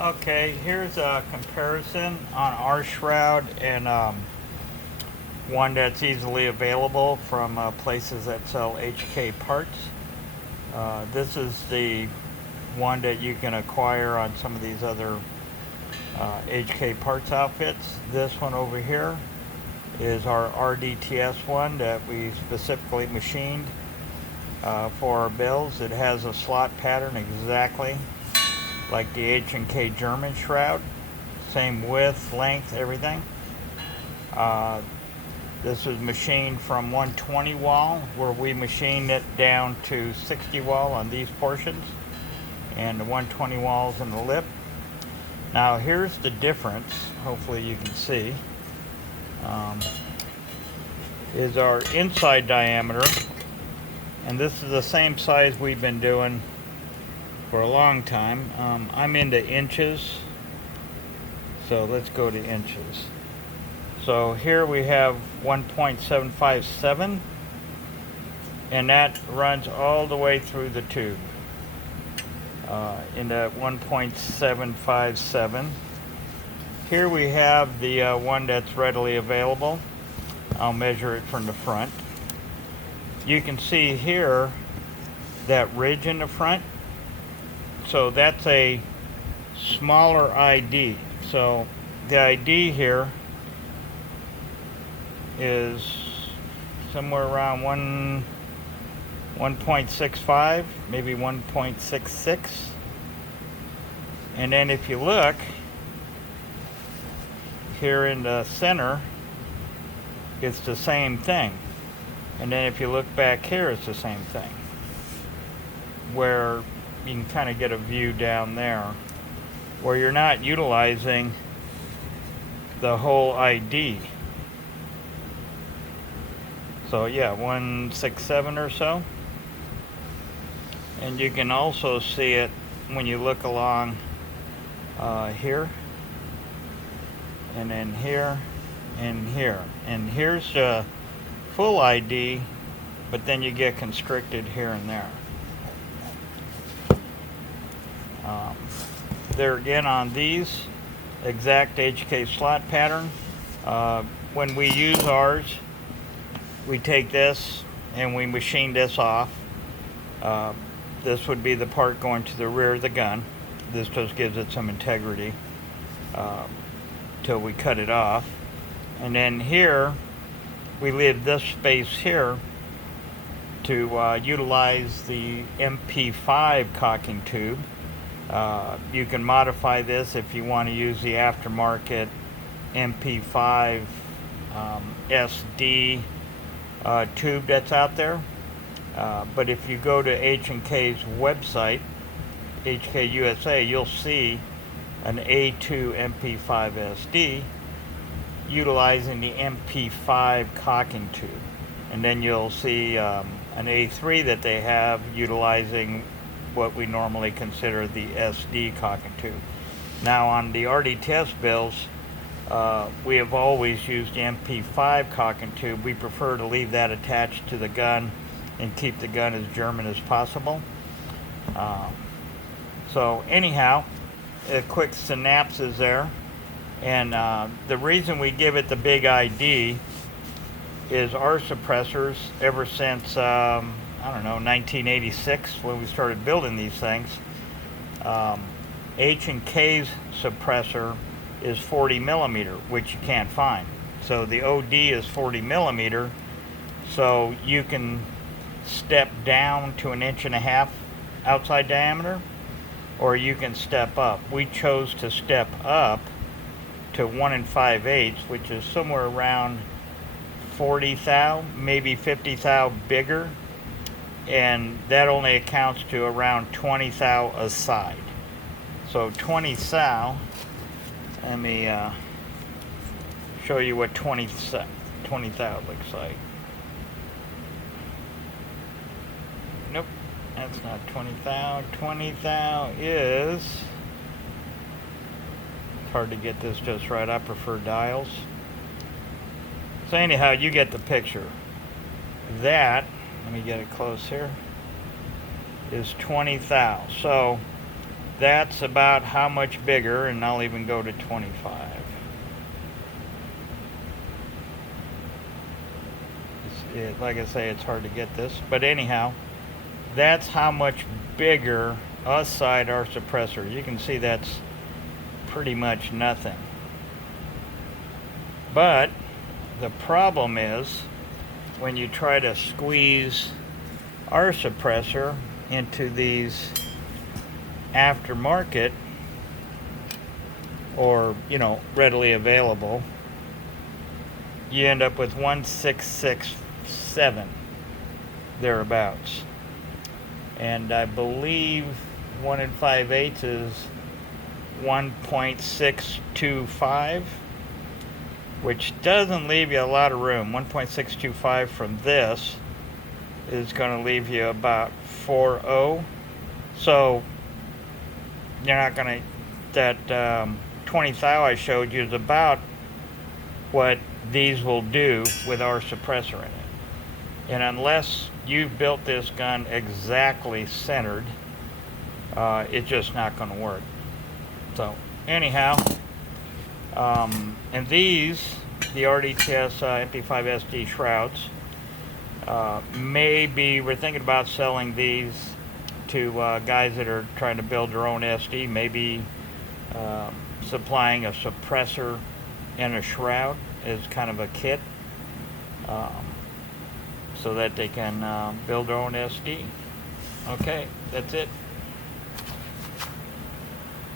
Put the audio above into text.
Okay, here's a comparison on our Shroud and one that's easily available from places that sell HK parts. This is the one that you can acquire on some of these other HK parts outfits. This one over here is our RDTS one that we specifically machined for our bills. It has a slot pattern exactly like the H&K German Shroud. Same width, length, everything. Uh, this is machined from 120 wall, where we machined it down to 60 wall on these portions, and the 120 walls in the lip. Now here's the difference, hopefully you can see, is our inside diameter, and this is the same size we've been doing for a long time. I'm into inches, so let's go to inches. So here we have 1.757, and that runs all the way through the tube into 1.757. Here we have the one that's readily available. I'll measure it from the front. You can see here that ridge in the front. So that's a smaller ID. So the ID here is somewhere around 1.65, maybe 1.66. And then if you look here in the center, it's the same thing. And then if you look back here, it's the same thing. Where you can kind of get a view down there where you're not utilizing the whole ID. So yeah, 167 or so. And you can also see it when you look along here, and then here, and here. And here's the full ID, but then you get constricted here and there. There again on these exact HK slot pattern. When we use ours, we take this and we machine this off. This would be the part going to the rear of the gun. This just gives it some integrity till we cut it off. And then here, we leave this space here to utilize the MP5 cocking tube. You can modify this if you want to use the aftermarket MP5 SD tube that's out there. But if you go to H&K's website, HK USA, you'll see an A2 MP5 SD utilizing the MP5 cocking tube. And then you'll see an A3 that they have utilizing what we normally consider the SD cocking tube. Now on the RDTS bills, we have always used the MP5 cocking tube. We prefer to leave that attached to the gun and keep the gun as German as possible. So anyhow, a quick synopsis there. And the reason we give it the big ID is our suppressors, ever since, I don't know, 1986, when we started building these things, H&K's suppressor is 40 millimeter, which you can't find. So the OD is 40 millimeter, so you can step down to 1.5 inches outside diameter, or you can step up. We chose to step up to 1 5/8, which is somewhere around 40 thou, maybe 50 thou bigger, and that only accounts to around 20 thou a side. So 20 thou, let me show you what 20 thou looks like. Nope, that's not 20 thou. 20 thou is, it's hard to get this just right. I prefer dials. So anyhow, you get the picture. That, let me get it close here, is 20 thou. So That's about how much bigger, and I'll even go to 25. Like I say, it's hard to get this, but anyhow, that's how much bigger aside our suppressor. You can see that's pretty much nothing. But the problem is when you try to squeeze our suppressor into these aftermarket or readily available, you end up with 1667 thereabouts, and I believe 1 5/8 is 1.625, which doesn't leave you a lot of room. 1.625 from this is going to leave you about 4.0. So you're not going to, that 20 thou I showed you is about what these will do with our suppressor in it. And unless you've built this gun exactly centered, it's just not going to work. So anyhow, and these, the RDTS MP5 SD Shrouds, we're thinking about selling these to guys that are trying to build their own SD, maybe supplying a suppressor and a shroud as kind of a kit, so that they can build their own SD. Okay, that's it.